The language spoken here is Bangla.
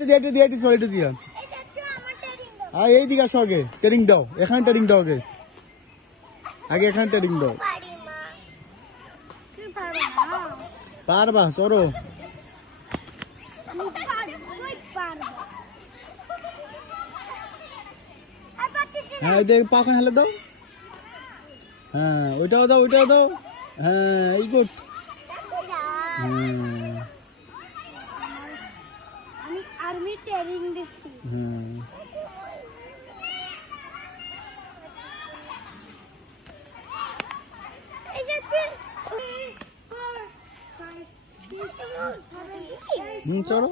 এটা দিয়া এইদিকে আসো আগে ট্রেনিং দাও এখানে ট্রেনিং দাও আগে এখানে ট্রেনিং দাও পারবা চড়ো হ্যাঁ দেখ পাখা হেলে দাও হ্যাঁ ওইটাও দাও হ্যাঁ এই গুড আর্মি ট্রেনিং দিচ্ছি চলো